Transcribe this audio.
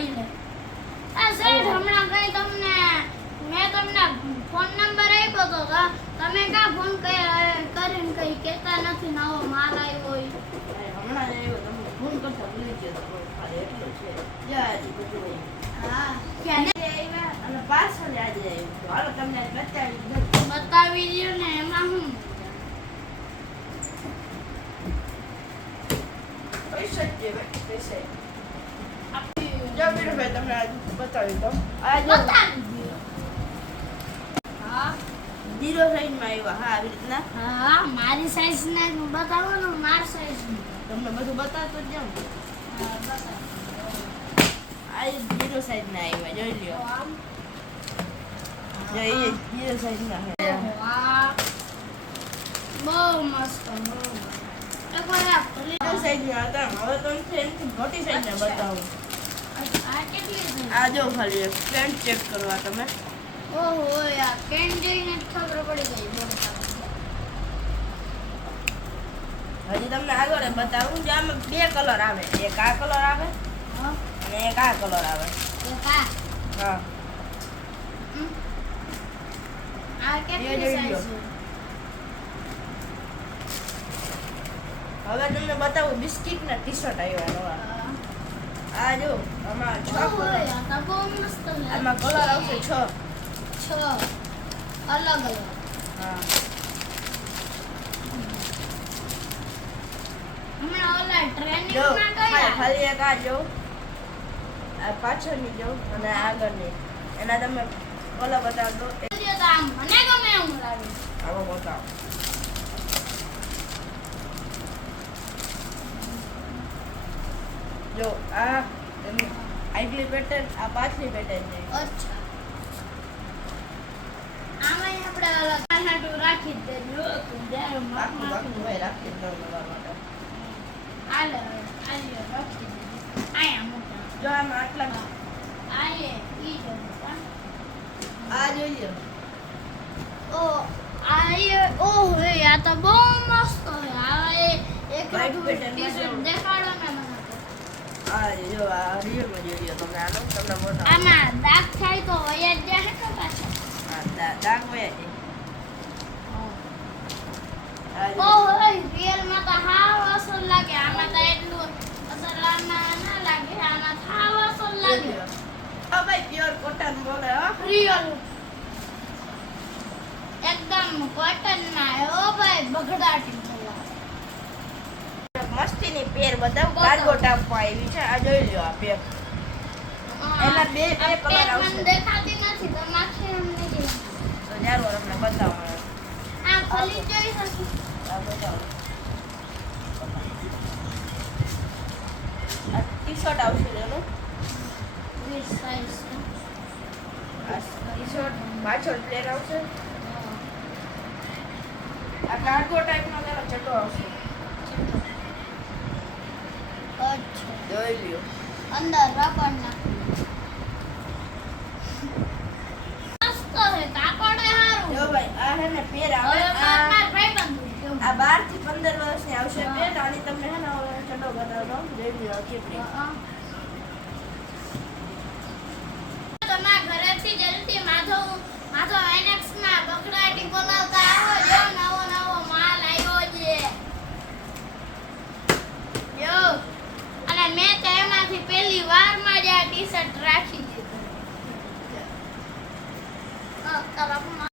કરી લે. આ સેઠ હમણાં કઈ તમને મેં તમને ફોન નંબર આપ્યો તો તમે કા ફોન કરીને કઈ કહેતા નથી નવો માલ આવ્યો હોય. હમણાં જ આવ્યો તમને ફોન કરતા ભૂલી ગયો તો ખાલી એટલું છે યાદી બધું. હા ક્યારે આવ્યા અને પાછળ આજે આવ્યું તો હાલો તમને બતાવી દયો ને એમાં હું પૈસા જ છે ભાઈ પૈસા જો બીરુભાઈ તમને આજ બતાવી દો આ જો બતાવી દયો. હા જીરો સાઈઝમાં આવ્યા હા આવી રીતના હા મારી સાઈઝ ને બતાવો ને મારી સાઈઝ ને તમને બધું બતાવતો જ જાઉં આ જીરો સાઈઝના આવ્યા જોઈ લ્યો જો એ જીરો સાઈઝના છે વાહ બહુ મસ્ત એકવાર આ ખોલી જીરો સાઈઝના હતા હવે તો એનાથી મોટી સાઈઝના બતાવું આ કેટલી છે આ જો ખાલી એક ફ્રન્ટ ચેક કરવા તમે ઓહો યાર પેન જોઈને જ ખબર પડી ગઈ બહુ હજી તમને આગળ બતાવું જે આમાં બે કલર આવે એક આ કલર આવે હા અને એક આ કલર આવે આ હા આ એ કેટલી જોઈ સાઈઝ લો. છે હવે તમને બતાવું બિસ્કિટના ટી-શર્ટ આવ્યા નવા આ જો આમાં 6 ઓહો કલર યાર તો બહુ મસ્ત લાગે આમાં કલર આવશે 6 અલગ અલગ હા હમણાં ઓલા ટ્રેનિંગ જો માં ગયા ખાલી એક આ જો આ પાછળની જો અને આગળની એના તમે કલર બતાવ દો જો તો આમ મને ગમે એવું લાગે આવો બતાવો જો આ આગલી પેટર્ન આ પાછલી પેટર્ન છે અચ્છા આમાં આપણે અલગ હાટું રાખી જ દેજો તો જ્યારે આખું માપમાં આખું ભાઈ રાખી દઉં તમારા માટે આલે રાખી દેજો આયા મોટા જો આમાં આટલા આયે ઈ જો મોટા આ જોઈ લો ઓ આયે ઓહ એ આ તો બહુ મસ્ત છે આ એક White હાટું pattern માં ટી-શર્ટ જો. દેખાડો ને મને આ જો આ રિયલમાં જોઈ લો તમે આનો તમને મોટા આમાં દાગ થાય તો વયા જ જાય ને પાછા આ દાગ વયા છે આ જો. ઓહ રિયલ માં તો હાવ અસર લાગે આમાં તો એટલું અસર ના લાગે આમાં હાવ અસર લાગે આ ભાઈ પ્યોર કોટન બોલે હો રિયલ એકદમ કોટન માં ઓ ભાઈ બગડાટી મસ્તીની પેર બતાવ કાર્ગો ટાપ આવી છે આ જોઈ લો આ પેર એના બે કલર આવશે મને દેખાતી નથી તો માખે અમને કે તો જારો તમને બતાવો આ ખોલી જોઈ શકું આ બતાવો આ ટી-શર્ટ આવશે એનું વિસ સાઈઝ આ ટી-શર્ટ પાછળ પ્લેન આવશે આ કાર્ગો ટાઈપનો તેનો ચટો આવશે અચ્છા જોઈ લ્યો અંદર રબર ના મસ્ત હે કાપડ હે હારું જો ભાઈ આ હે ને પેર આવે હવે આ માર ભાઈ બંધુ આ 12 થી 15 વર્ષની આવશે પેર આની તમને હે ને ચટો બતાવતો જોઈ લ્યો કેટલી તમારા ઘરેથી જલ્દી માધવ એનેક્સ માં બગડાટી બોલાવતા આવો જો નવો માલ આવ્યો છે યો અને મેં તો એમાંથી પહેલી વાર માં જ આ ટી-શર્ટ રાખી દીધું તરફમાં